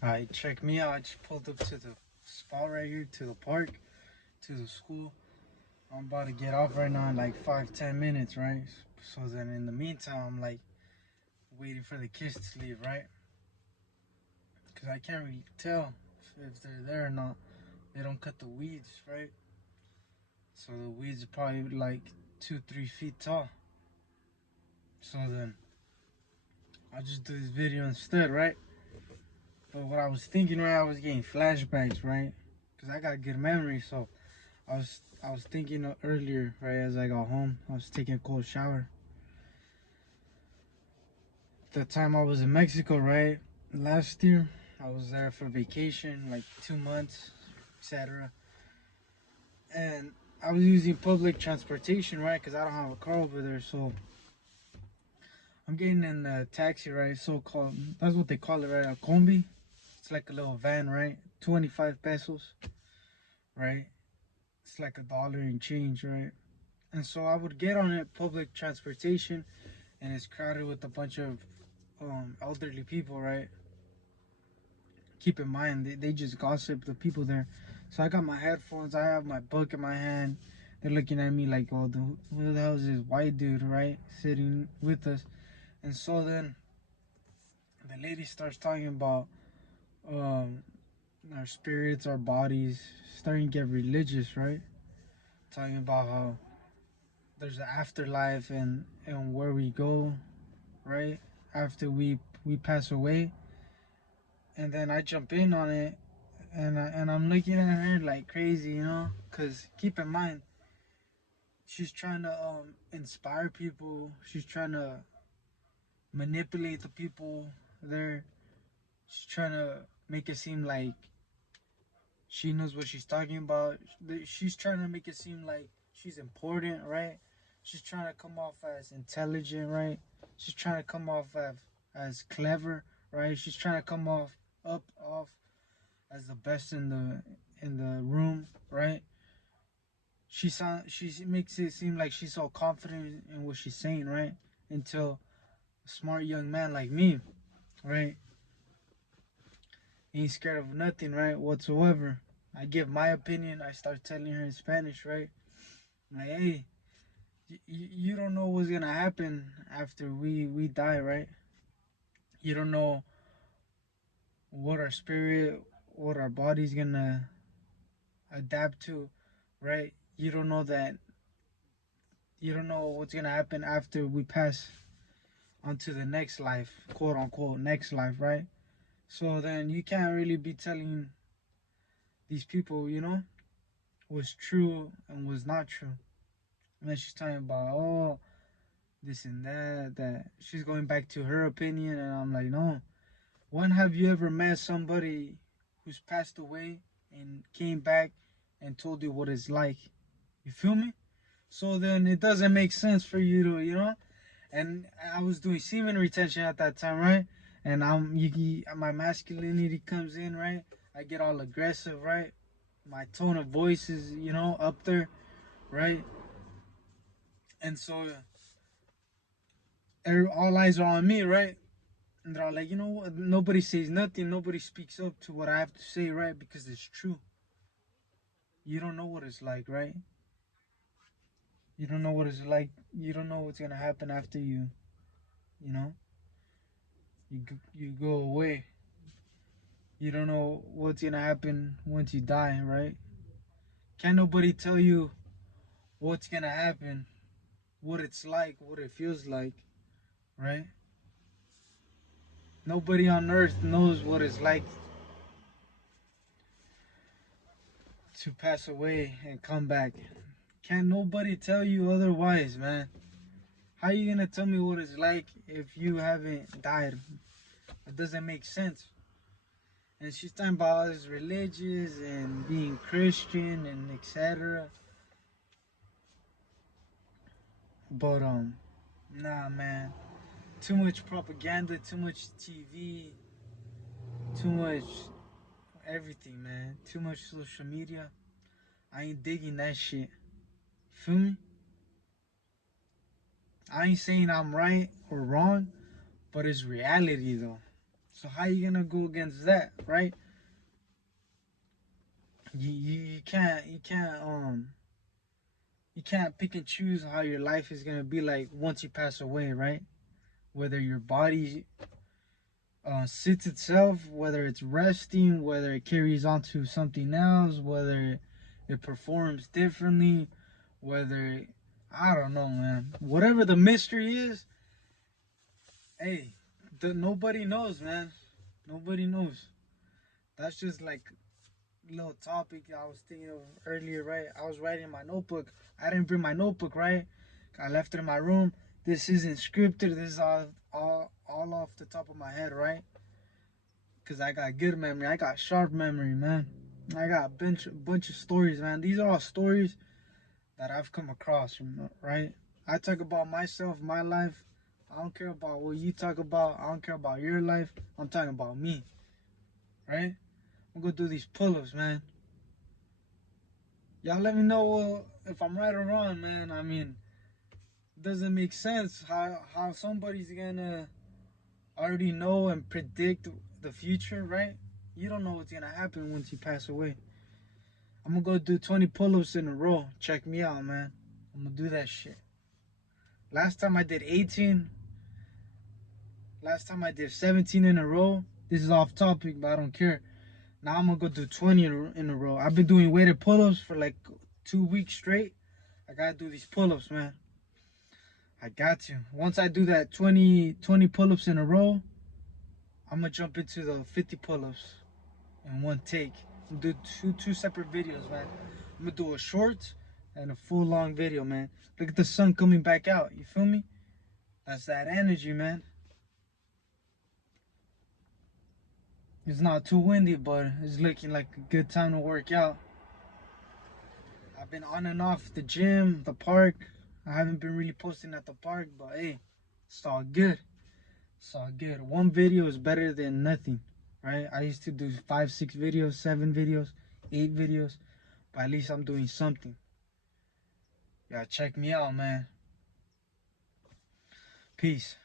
Alright, check me out. I just pulled up to the spot right here, to the park, to the school. I'm about to get off right now in like 5, 10 minutes, right? So then in the meantime, I'm like waiting for the kids to leave, right? Because I can't really tell if they're there or not. They don't cut the weeds, right? So the weeds are probably like 2, 3 feet tall. So then I'll just do this video instead, right? But what I was thinking, right, I was getting flashbacks, right? Because I got good memory, so I was thinking earlier, right, as I got home, I was taking a cold shower. The time I was in Mexico, right, last year, I was there for vacation, like 2 months, etc. And I was using public transportation, right, because I don't have a car over there, so I'm getting in a taxi, right, so-called, that's what they call it, right, a combi. It's like a little van, right, 25 pesos, right, it's like $1 and change, right. And so I would get on it, public transportation, and it's crowded with a bunch of elderly people, right? Keep in mind, they just gossip, the people there. So I got my headphones, I have my book in my hand. They're looking at me like, oh, who the hell is this white dude, right? Sitting with us. And so then the lady starts talking about um, our spirits, our bodies, starting to get religious, right? Talking about how there's an afterlife and where we go, right? After we pass away. And then I jump in on it, and I'm looking at her like crazy, Cause keep in mind, she's trying to inspire people. She's trying to manipulate the people there. She's trying to make it seem like she knows what she's talking about. She's trying to make it seem like she's important, right? She's trying to come off as intelligent, right? She's trying to come off as clever, right? She's trying to come off as the best in the room, right? She makes it seem like she's so confident in what she's saying, right? Until a smart young man like me, right, ain't scared of nothing, right, whatsoever. I give my opinion. I start telling her in Spanish, right? Like, hey, you don't know what's gonna happen after we die, right? You don't know what our spirit, what our body's gonna adapt to, right? You don't know what's gonna happen after we pass onto the next life, quote unquote next life, right? So then you can't really be telling these people, what's true and what's not true. And then she's talking about, oh, this and that she's going back to her opinion, and I'm like, no. When have you ever met somebody who's passed away and came back and told you what it's like? You feel me? So then it doesn't make sense for you to, and I was doing semen retention at that time, right? And my masculinity comes in, right? I get all aggressive, right? My tone of voice is, up there, right? And so all eyes are on me, right? And they're all like, you know what? Nobody says nothing. Nobody speaks up to what I have to say, right? Because it's true. You don't know what it's like, right? You don't know what it's like. You don't know what's gonna happen after you know, you go away. You don't know what's gonna happen once you die, right? Can't nobody tell you what's gonna happen, what it's like, what it feels like, right? Nobody on earth knows what it's like to pass away and come back. Can't nobody tell you otherwise, man. How you gonna tell me what it's like if you haven't died? It doesn't make sense. And she's talking about all this religious and being Christian and etc. But nah, man. Too much propaganda, too much TV, too much everything, man. Too much social media. I ain't digging that shit. Feel me? I ain't saying I'm right or wrong, but it's reality though. So how you gonna go against that, right? You can't pick and choose how your life is gonna be like once you pass away, right? Whether your body sits itself, whether it's resting, whether it carries on to something else, whether it performs differently, whether I don't know, man. Whatever the mystery is, hey, nobody knows, man. Nobody knows. That's just like a little topic I was thinking of earlier, right? I was writing in my notebook. I didn't bring my notebook, right? I left it in my room. This isn't scripted. This is all off the top of my head, right? Cause I got good memory. I got sharp memory, man. I got a bunch of stories, man. These are all stories that I've come across, right? I talk about myself, my life. I don't care about what you talk about. I don't care about your life. I'm talking about me, right? I'm gonna do these pull-ups, man. Y'all let me know if I'm right or wrong, man. I mean, it doesn't make sense how somebody's gonna already know and predict the future, right? You don't know what's gonna happen once you pass away. I'm gonna go do 20 pull-ups in a row. Check me out, man. I'm gonna do that shit. Last time I did 18. Last time I did 17 in a row. This is off topic, but I don't care. Now I'm gonna go do 20 in a row. I've been doing weighted pull-ups for like 2 weeks straight. I gotta do these pull-ups, man. I got to. Once I do that 20 pull-ups in a row, I'm gonna jump into the 50 pull-ups in one take. I'm gonna do two separate videos, man. I'm gonna do a short and a full long video, man. Look at the sun coming back out. You feel me? That's that energy, man. It's not too windy, but it's looking like a good time to work out. I've been on and off the gym, the park. I haven't been really posting at the park, but hey, it's all good. It's all good. One video is better than nothing, right? I used to do 5, 6 videos, 7 videos, 8 videos, but at least I'm doing something. Yeah, check me out, man. Peace.